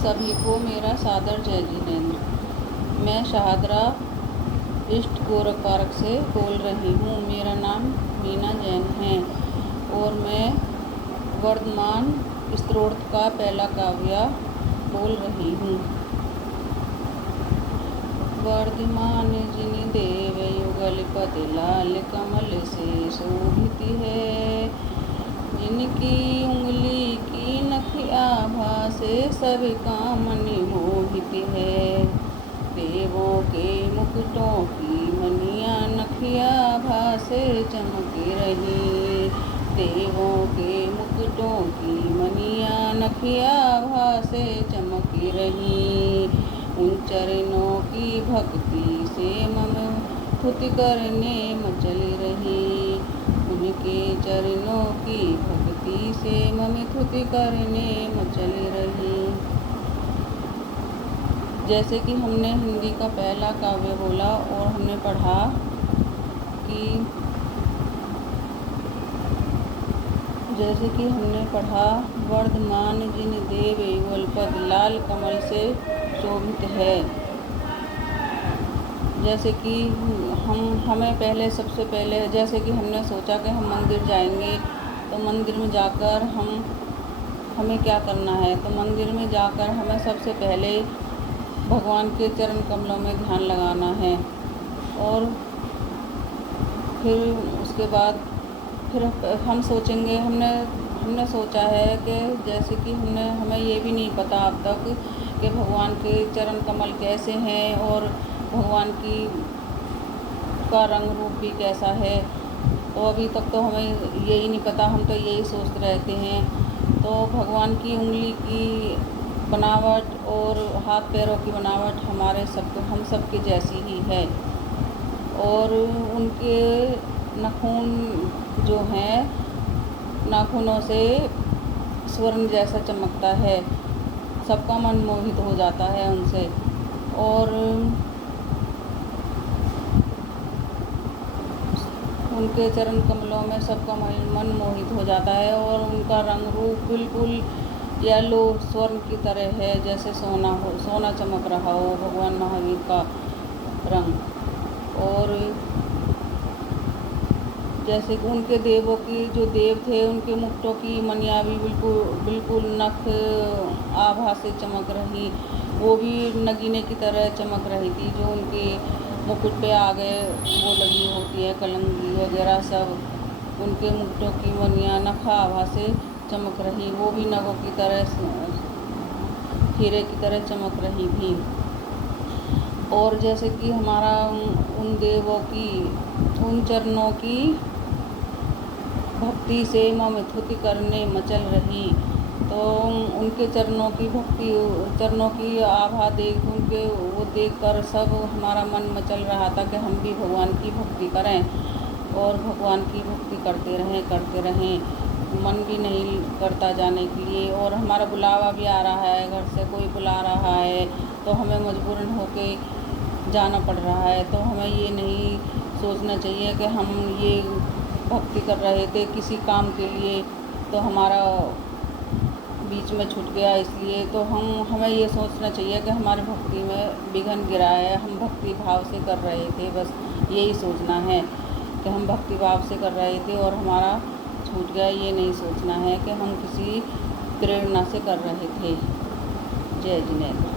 सभी को मेरा सादर जय जिनेंद्र। मैं शाहदरा ईस्ट गोरख पार्क से बोल रही हूँ। मेरा नाम मीना जैन है और मैं वर्धमान स्तोत्र का पहला काव्य बोल रही हूँ। वर्धमान जिन देव युगल पद लाल कमल से शोभित है, जिनकी उंगली की नख आभा से सब काम मोहित है। देवों के मुकुटों की मनिया नख आभा से चमक रही, देवों के मुकुटों की मनिया नख आभा से चमक रही। उन चरणों की भक्ति से मम स्तुति करने मचल रही, उनके चरणों की भक्ति से मम स्तुति करने मचल रही। जैसे कि हमने हिंदी का पहला काव्य बोला और हमने पढ़ा कि वर्धमान जिन देव युगल पद लाल कमल से शोभित है। जैसे कि हमें सबसे पहले जैसे कि हमने सोचा कि हम मंदिर जाएंगे, तो मंदिर में जाकर हमें क्या करना है, तो मंदिर में जाकर हमें सबसे पहले भगवान के चरण कमलों में ध्यान लगाना है। और फिर उसके बाद फिर हम सोचेंगे, हमने सोचा है कि जैसे कि हमें ये भी नहीं पता अब तक कि भगवान के चरण कमल कैसे हैं और भगवान का रंग रूप भी कैसा है। तो अभी तक तो हमें यही नहीं पता, हम तो यही सोचते रहते हैं। तो भगवान की उंगली की बनावट और हाथ पैरों की बनावट हम सबके जैसी ही है, और उनके नाखून जो हैं, नाखूनों से स्वर्ण जैसा चमकता है, सबका मन मोहित हो जाता है उनसे। और उनके चरण कमलों में सबका मन मोहित हो जाता है, और उनका रंग रूप बिल्कुल येलो स्वर्ण की तरह है, जैसे सोना चमक रहा हो भगवान महावीर का रंग। और जैसे कि उनके देवों की जो देव थे, उनके मुकुटों की मनिया भी बिल्कुल नख आभा से चमक रही, वो भी नगीने की तरह चमक रही थी। जो उनके मुकुट पे आगे वो लगी होती है कलंगी वगैरह, सब उनके मुकुटों की मनिया नख आभा से चमक रही, वो भी नगों की तरह हीरे की तरह चमक रही थी। और जैसे कि हमारा उन देवों की उन चरणों की भक्ति से मम स्तुति करने मचल रही। तो उनके चरणों की आभा वो देखकर सब हमारा मन मचल रहा था कि हम भी भगवान की भक्ति करें और भगवान की भक्ति करते रहें। मन भी नहीं करता जाने के लिए, और हमारा बुलावा भी आ रहा है, घर से कोई बुला रहा है तो हमें मजबूरन होके जाना पड़ रहा है। तो हमें ये नहीं सोचना चाहिए कि हम ये भक्ति कर रहे थे किसी काम के लिए, तो हमारा बीच में छूट गया इसलिए। तो हमें ये सोचना चाहिए कि हमारी भक्ति में विघ्न गिरा है, हम भक्ति भाव से कर रहे थे, बस यही सोचना है कि हम भक्ति भाव से कर रहे थे और हमारा छूट गया। ये नहीं सोचना है कि हम किसी प्रेरणा से कर रहे थे। जय जिनेंद्र।